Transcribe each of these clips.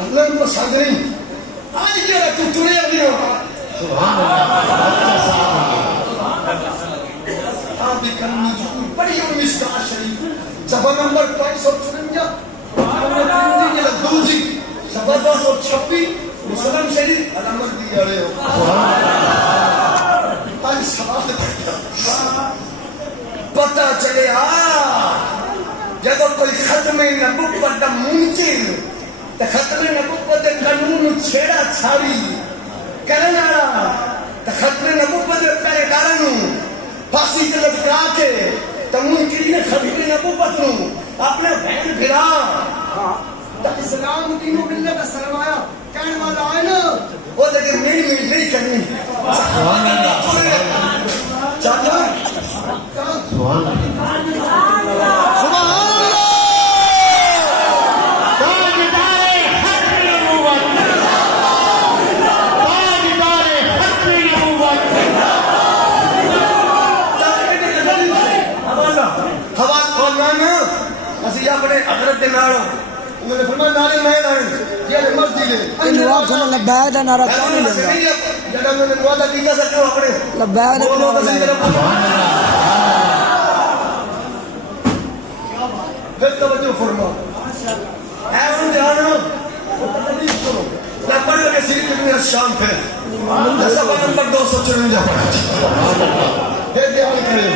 اللہ کو پسند نہیں آج کیا رہا تو تُرے ابھی ہو سبحان اللہ آپ بکن نجوم پڑھی ہوں مشکاہ شریف صفحہ نمبر 554 دوزی صفحہ 226 مسلم شریف علامت دی رہے ہو آج سوال پتہ چلے جب کوئی ختم نبوت دا ممکن تو ختم نبوت دے قانون چھیڑا چھاڑی کرنا تو ختم نبوت دے پہلے دارنوں پاسی کے لٹکا کے تو ممکن ختم نبوت نو اپنے بہن بھرا تو اسلام دینوں ملنے کا سرمایہ کہنے والا آئے نا وہ دیکھیں میری نہیں کرنی سبحان اللہ چاہتا سبحان اللہ اپنے حضرت دے ناروں انہوں نے فرمایا نارے میں لائیں یہ مرضی لے انہوں نے لبیک دا نعرہ کیوں نہیں لگا جب انہوں نے وعدہ کیا سکتے ہو اپنے لبیک دا کیوں لگا پھر توجہ فرما اے ان جانو تقریب کرو لبیک لگے سیری ابن الشام پھر صفحہ نمبر 254 پڑھا پھر دھیان کریں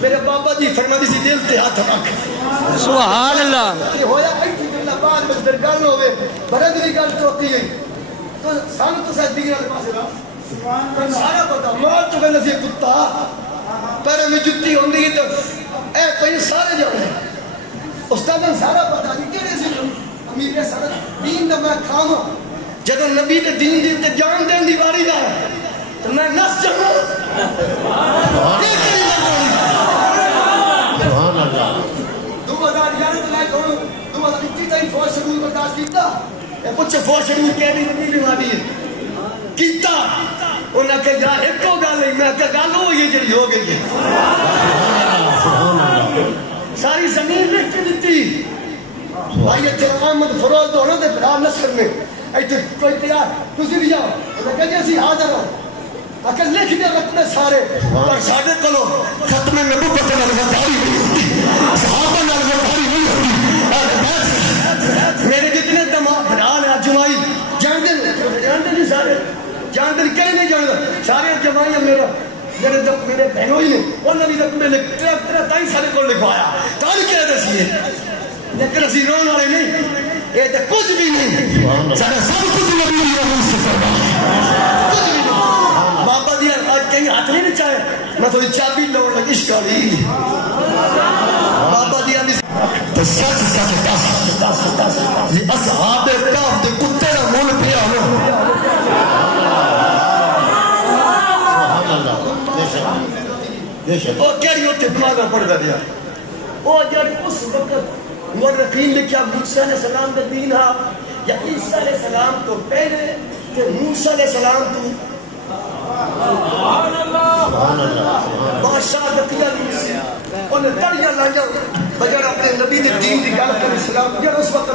میرے بابا جی فرماتی سی دل تے ہاتھ رکھ سبحان اللہ یہ ہویا ایتھی جنہ بعد میں درگاہ ہوئے برد بھی گل چوتی گئی تو سانو تو ساتھ دیگر والے پاسے رہا سارا پتا مار چکے نسی کتا پر میں جتی ہوندی تو اے پہنے سارے جاؤں استادن سارا پتا نہیں کہنے سے امیر سارا دین دا میں کھاما جدو نبی دے دین تے جان دین دی باری دا تو میں نس جاؤں فوج شروع برداشت کیتا کچھ فوج شروع کیا نہیں نبی بیماری ہے کیتا انہاں کہ یار ایک کو گل ہے میں کہ گل ہوئی ہے جڑی ہو گئی ہے ساری زمین لکھ کے دیتی بھائی اتنا احمد فروز ہونا دے برا نصر میں ایتھے کوئی تیار تسی بھی جاؤ انہاں کہ جی اسی حاضر ہو اکل لکھ دے رکھنے سارے پر ساڑھے کلو ختم نبوت نال وفاداری نہیں ہوتی صحابہ نال وفاداری نہیں ہوتی میرے جتنے دماغ بھران ہیں جمائی جاندے نہیں سارے جاندے کہیں نہیں جاندے سارے جمائی ہیں میرے بہنوں ہی نے انہوں نے بھی میں نے تیرہ تائیں سارے کو لکھوایا تاں کیا دسی ہے لیکن اسی رون والے نہیں یہ تو کچھ بھی نہیں سارے سب کچھ نبی اللہ سے فرمایا کچھ بھی نہیں بابا دیا آج کہیں ہاتھ نہیں چاہے میں تھوڑی چابی لوڑ لگی شکاری بابا دیا تو سچ دس یہ اصحاب کاف دے کتے نہ مول پیا ہو اور کیڑی ہوتے دماغ پڑ گیا وہ جب اس وقت مورخین لکھا موسیٰ علیہ السلام کا دین ہا یا عیسیٰ علیہ السلام تو پہلے کہ موسیٰ علیہ السلام تو بادشاہ دقیہ نہیں انہیں تڑیاں لائیا بجر اپنے نبی نے دین دی گل کر اسلام کیا اس وقت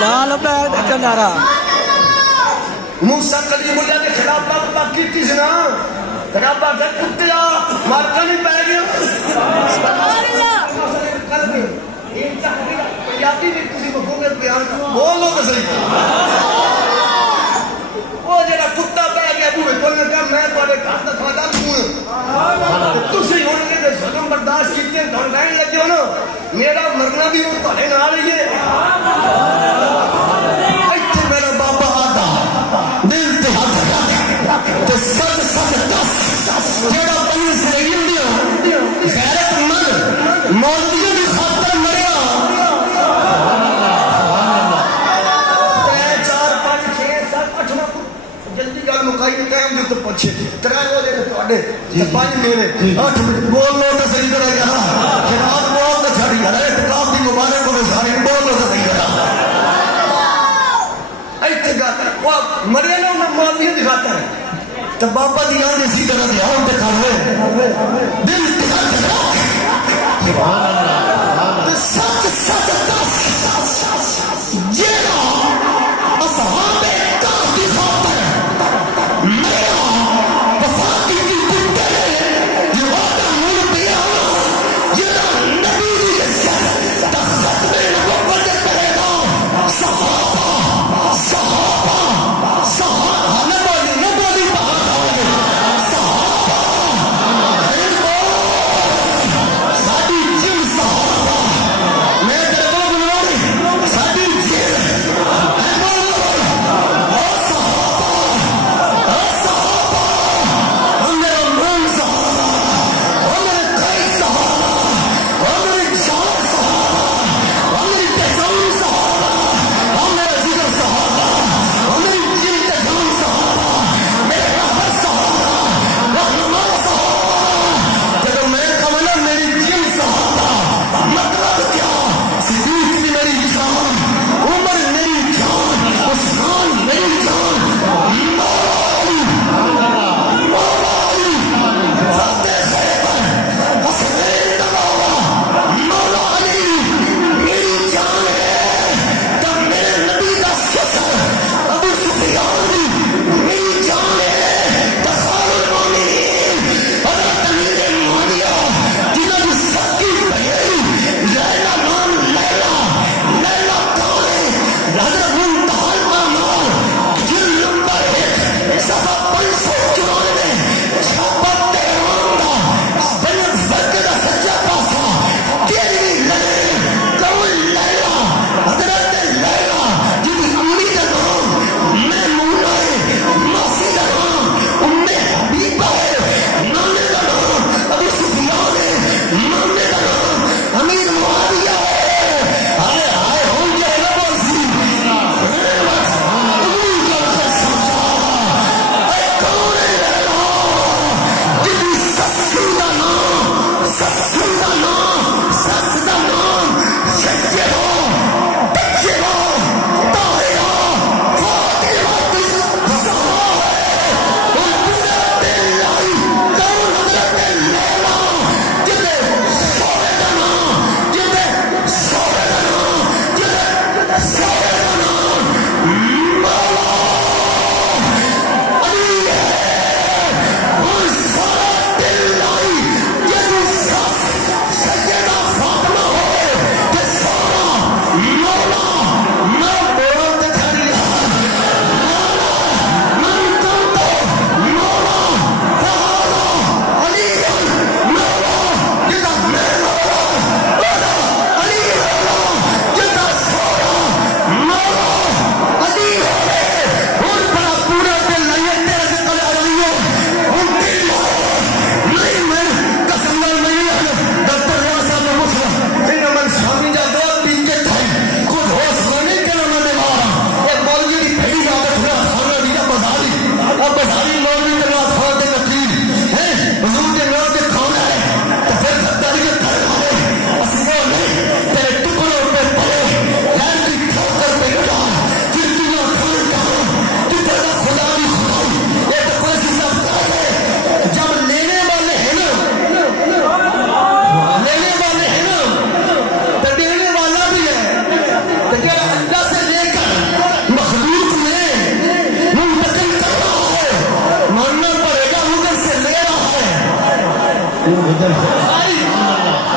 لال اپنا اچھا نارا موسیٰ کلیم اللہ نے خلاف باقی کی سنا خلاف باقی کتیا مارکا نہیں پہ گیا سبحان اللہ ایک تحقیق پنجابی بھی کسی مفہومیت بیان بولو تو صحیح وہ جڑا کتا پہ گیا بوئے کل نے کہا میں تھوڑے گھر تک خدا دوں تسی ہونے کے ظلم برداشت کیتے ہیں دھن لائن لگے ہو نا میرا مرنا بھی وہ تھوڑے نہ رہی ہے ایتھے میرا باپا آتا دل تے ہاتھ تے سچ سچ دس جڑا بنی اسرائیل دیو غیرت مند مولویوں دی خاطر مریا جلدی گل مکائی کے ٹائم دے تو پچھے ترائے ہو جائے تو اڈے پانچ میرے 8 منٹ بول لو تو صحیح کرا یار جناب بول تو چھڑی یار اعتکاف دی مبارک کو سارے بول لو تو صحیح کرا ایتھے گاتا وہ مرے نا انہاں مولویوں دی خاطر تو بابا دی آن اسی طرح دی آن تے کھڑ ہوئے دل تے ہاتھ رکھ سبحان اللہ سچ سچ دس جیڑا اصحاب کاف دی خاطر میرا وفاقی کی کتے یہ وعدہ مول پیا جیڑا نبی دی عزت تخت میں نبوت دے پیغام صحابہ صحابہ صحابہ نبوی صحابہ ساڈی جن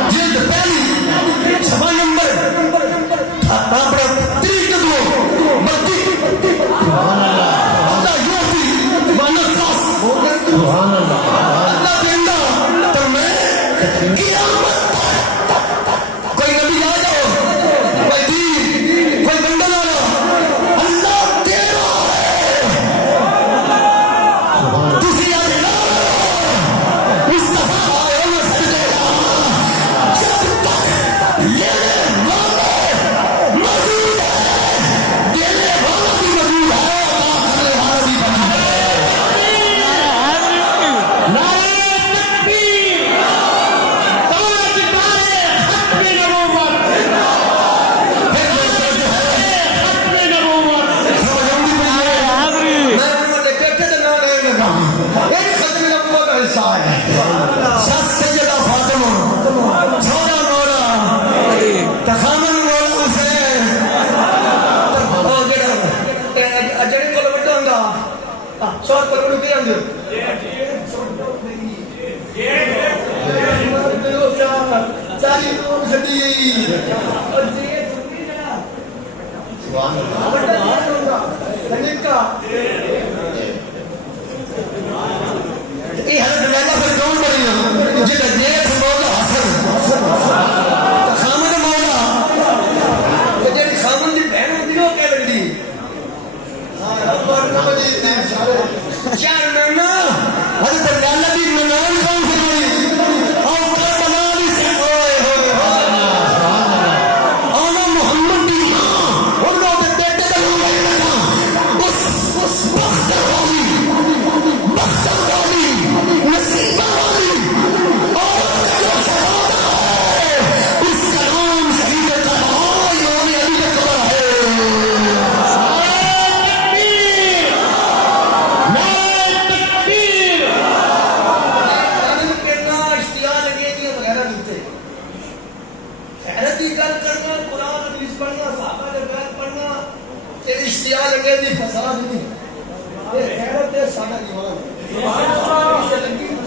جلد پہلی سوا نمبر اپنا تریق دو بلکہ اللہ یوفی وانا خاص اللہ دیندہ تو میں قیامت کوئی نبی آ جاؤ کوئی دین کوئی بندہ لانا اللہ تیرا ہے تسی آج نہ مصطفیٰ آئے ہوئے سجدے گا جب تک لینے والے موجود ہے دینے والا بھی موجود ہے عطا کرنے والا بھی موجود ہے نعرہ تکبیر تاج دارے ختم نبوت پھر میں جو ہے ختم نبوت سمجھوں گی میں انہوں نے کہتے تھے نہ رہے لگا ایک ختم نبوت کا حصہ ہے شخص سیدہ فاطمہ سونا مولا تخامن مولا حسین جڑے کو بڑا ہوندا 100 کروڑ کی آندے چالی کروڑ چھڈی اور جی سبحان اللہ بڑا ہوندا لنکا یہ حضرت لیلا پھر کون بنی جڑا جیٹھ مولا حسن خامن مولا جڑی خامن دی بہن ہوندی او کہہ لگدی چار مہینہ حضرت لیلا دی منان کون سی بنی اور کربلا دی سے ہوئے آنا محمد دی ماں انہوں نے بیٹے دا نام لگا اس بختر والی نصیبہ والی عورت کا جو شہادہ ہے اس کا نام شہید کربلا امام علی اکبر ہے اشتیاق انگیزی فساد نہیں یہ حیرت ہے سانا ایمان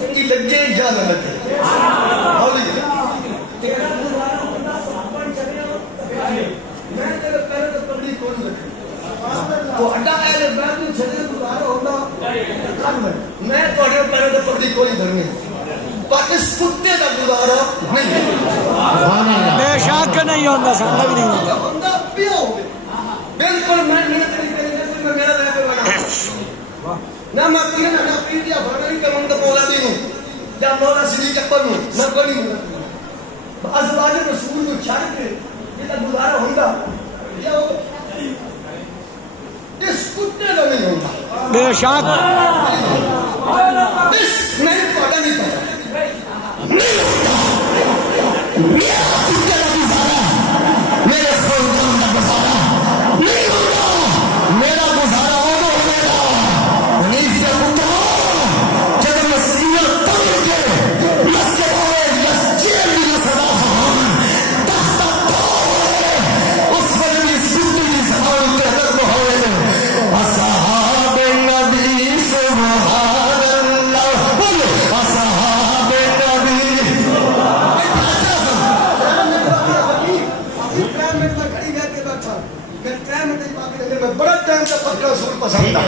چنگی لگے یا نہ لگے تیرا گزارا ہوتا صحابہ چلے میں تیرے پہلے تو پگڑی کون رکھی تو اڈا اہل بیت میں چھلے گزارا ہوتا میں تھوڑے پہلے تو پگڑی کوئی دھرنی پر اس کتے کا گزارا نہیں بے شک نہیں ہوتا سامنا بھی نہیں ہوتا بندہ پیو بالکل میں نیت نہیں کریں گے میں میرا رہ پہ بنا نہ میں پیر نہ پیر دیا بھانا نہیں کہ منتر مولا دی ہوں یا مولا سیدھی چپل ہوں نہ کوئی نہیں ازواج رسول کو چھاڑ کے یہ تک گزارا ہوگا یا اس کتے کا نہیں ہوگا بے شک اس میں نے پڑھا نہیں پڑھا نہیں ہوتا میرا کتے کا گزارا میرے خاندان کا گزارا نہیں ہوتا میرا گزارا ہوگا حنیف کا پتر جب مسیح تنگ کے مسجد ہوئے مسجد بھی صدا خان تحت ہوئے اس وقت بھی سنتی کی زبان کے حضرت ہوئے اصحاب نبی سبحان اللہ بولو اصحاب نبی بڑا ٹائم سے پکا رسول پسند تھا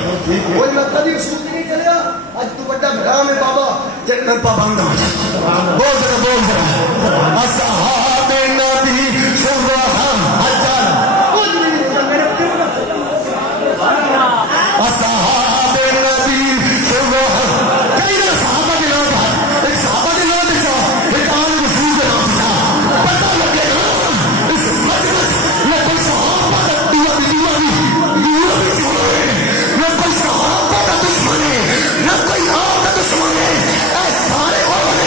وہ میں کبھی رسول نہیں چلیا آج تو بڑا گھرام ہے بابا جب میں پابند ہوں بول ذرا اصحاب نبی سبحان اللہ اصحاب نبی سبحان کئی نہ صحابہ کے نام ہے ایک صحابہ کے نام ہے ایک آن رسول کے نام ہے پتہ لگے نا اس مجلس میں کوئی صحابہ کا نہ کوئی صحابہ کا دشمن ہے نہ کوئی آپ کا دشمن ہے اے سارے اور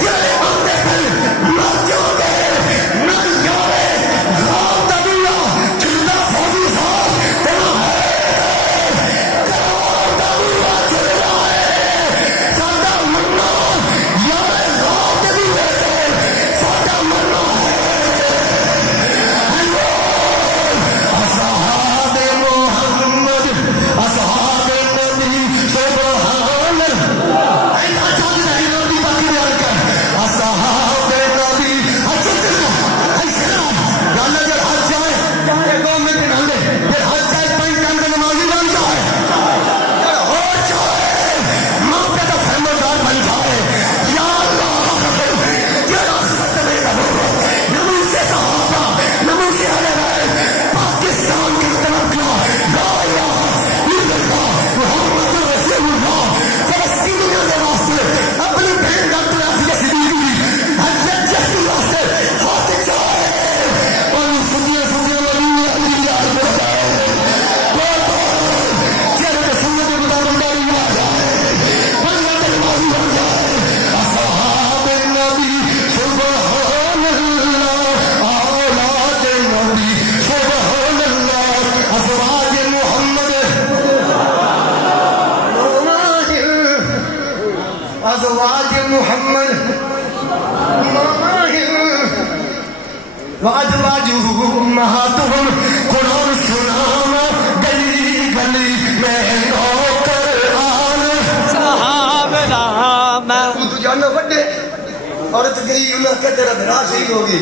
جڑے اندے پھر مر جاؤ گے نہ واج محمد واج واج مہاتم قرآن سنانا گلی گلی میں نوکر آن صحاب نام تو جانا بڑے عورت گئی انہیں کہ تیرا بھرا شہید ہوگی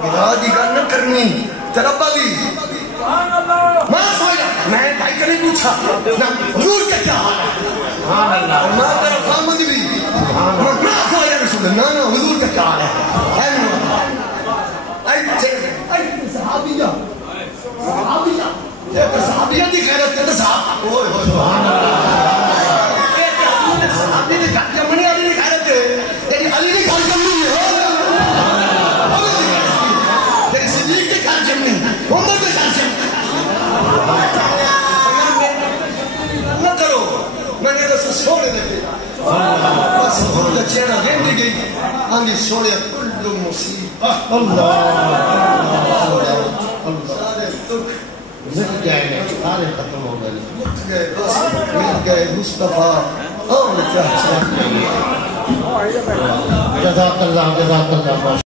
بھرا دی گل نہ کرنی تیرا ابا بھی میں سوچا میں بھائی کا نہیں پوچھا نہ حضور کا کیا حال ہے میں تیرا خامد بھی میں سوچا نہیں سوچا نہ حضور کا کیا حال ہے صحابیہ صحابیہ صحابیہ دی خیرت تے صاحب اوئے ہوئے سبحان اللہ صحابی دی جمنی علی دی خیرت تیری علی دی گھر جمنی ہے تیری صدیق دی گھر جمنی عمر دی گھر جمنی نہ کرو میں نے تو سوڑے دیتے بس ہم دا چہرہ گھنٹی گئی آنگی سوڑے کل مصیب اللہ سارے دکھ مٹ گئے سارے ختم ہو گئے مٹ گئے بس مل گئے مصطفیٰ اور کیا چاہیے جزاک اللہ